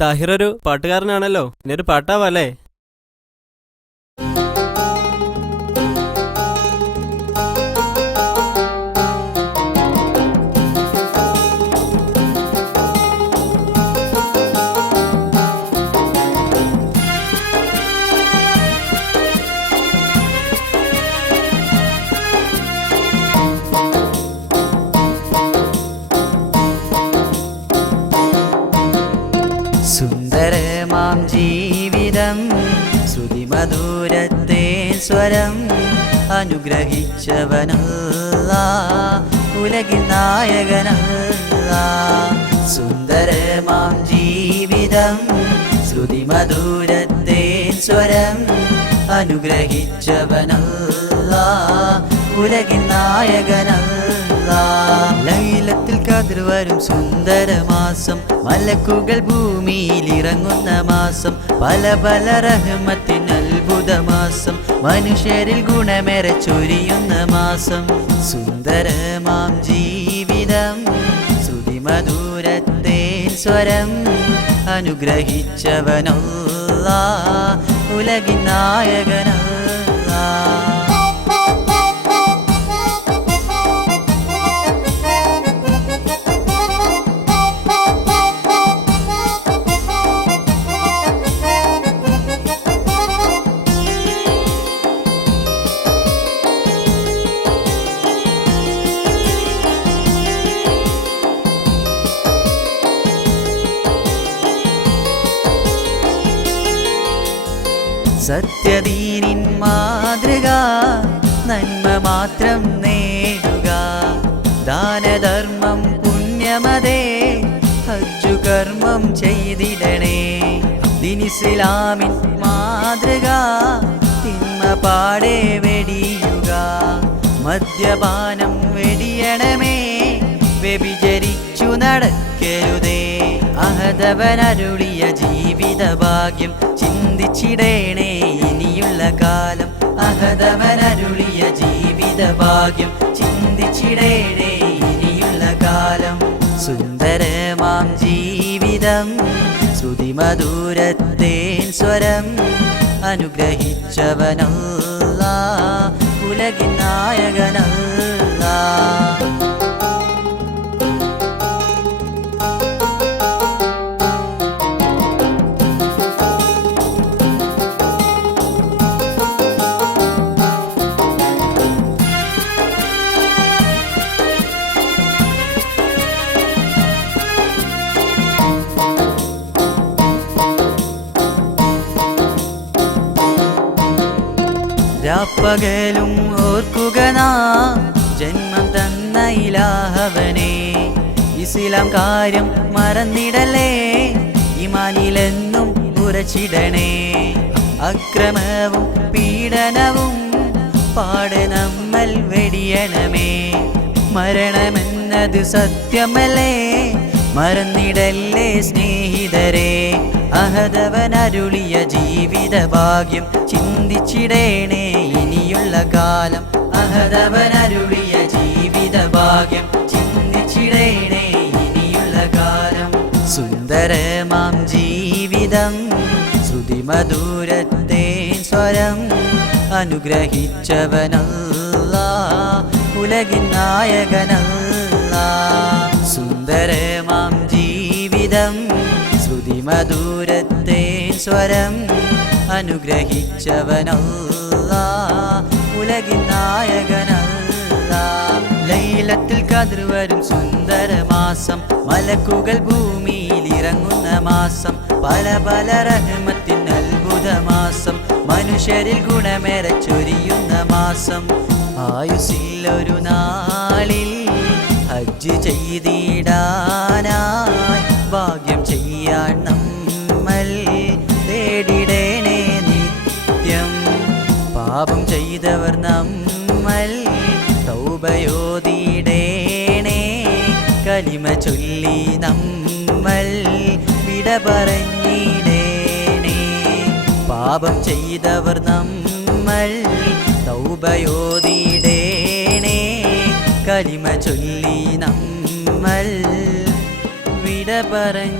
താഹിർ ഒരു പാട്ടുകാരനാണല്ലോ, ഇനി ഒരു പാട്ടാവല്ലേ? സുന്ദരമാം ജീവിതം ശ്രുതിമധുരത്തെ സ്വരം അനുഗ്രഹിച്ചവനല്ലാ, ഉലകിൻ നായകനല്ലാ. സുന്ദരമാം ജീവിതം ശ്രുതിമധുരത്തെ സ്വരം അനുഗ്രഹിച്ചവനല്ലാ, ഉലകിൻ നായകനല്ലാ. ലൈലത്തുൽ ഖദ്ർ വരും സുന്ദരമാസം, മലക്കുകൾ ഭൂമിയിൽ ഇറങ്ങുന്ന മാസം, പല പല റഹ്മത്തിൻ അത്ഭുതമാസം, മനുഷ്യരിൽ ഗുണമേറെ ചൊരിയുന്ന മാസം. സുന്ദരമാം ജീവിതം ശ്രുതിമധുരത്തെ സ്വരം അനുഗ്രഹിച്ചവനല്ലാ, ഉലകിൻ നായകനല്ലാ. സത്യദീനിൻ മാതൃക നന്മ മാത്രം നേടുക, ദാനധർമ്മം പുണ്യമതേ ഹജ്ജു കർമ്മം ചെയ്തിടണേ. ദീനിസ്ലാമിൻ മാതൃക തിന്മ പാടെ വെടിയുക, മദ്യപാനം വെടിയണമേ വ്യഭിചരിച്ചു നടക്കരുതേ. അഹദവനരുളിയ ജീവിത ഭാഗ്യം ചിന്തിച്ചിടേണേ ഇനിയുള്ള കാലം, അഹദവനരുളിയ ജീവിത ഭാഗ്യം ചിന്തിച്ചിടേണേ ഇനിയുള്ള കാലം. സുന്ദരമാം ജീവിതം ശ്രുതിമധുരത്തെ സ്വരം അനുഗ്രഹിച്ചവനല്ലാ, ഉലകിൻ നായകനല്ലാ. രാപ്പകലും ഓർക്കുക നാം ജന്മം തന്ന ഇലാഹവനെ, ഇസ്ലാം കാര്യം മറന്നിടലേ ഈമാനിലെന്നും ഉറച്ചിടണേ. അക്രമവും പീഡനവും പാടെ നമ്മൾ വെടിയണമേ, മരണമെന്നത് സത്യമല്ലേ മറന്നിടല്ലേ സ്നേഹിതരെ. അഹദവനരുളിയ ജീവിത ഭാഗ്യം ചിന്തിച്ചിടേണേ ഇനിയുള്ള കാലം, അഹദവനരുളിയ ജീവിത ഭാഗ്യം ചിന്തിച്ചിടേണേ ഇനിയുള്ള കാലം. സുന്ദരമാം ജീവിതം ശ്രുതിമധുരത്തെ സ്വരം അനുഗ്രഹിച്ചവനല്ലാ, ഉലകിൻ നായകനല്ലാ. സുന്ദരമാം ജീവിതം ശ്രുതിമധുരത്തെ സ്വരം അനുഗ്രഹിച്ചവനല്ലാ, ഉലകിൻ നായകനല്ലാ. ലൈലത്തുൽ ഖദ്ർ വരും സുന്ദരമാസം, മലക്കുകൾ ഭൂമിയിൽ ഇറങ്ങുന്ന മാസം, പല പല റഹ്മത്തിൻ അത്ഭുതമാസം, മനുഷ്യരിൽ ഗുണമേറെ ചൊരിയുന്ന മാസം. ആയുസ്സിൽ ഒരു നാളിൽ ഹജ്ജ് ചെയ്തിടാനായി ഭാഗ്യം ചെയ്യാൻ നമ്മൾ തേടിടേണേ നിത്യം. പാപം ചെയ്തവർ നമ്മൾ തൗബയോദിടേണേ, കലിമ ചൊല്ലി നമ്മൾ വിട പറഞ്ഞിടേണേ. പാപം ചെയ്തവർ നമ്മൾ തൗബയോദിടേണേ, കലിമ ചൊല്ലി നമ്മൾ വിട പറഞ്ഞിടേണേ.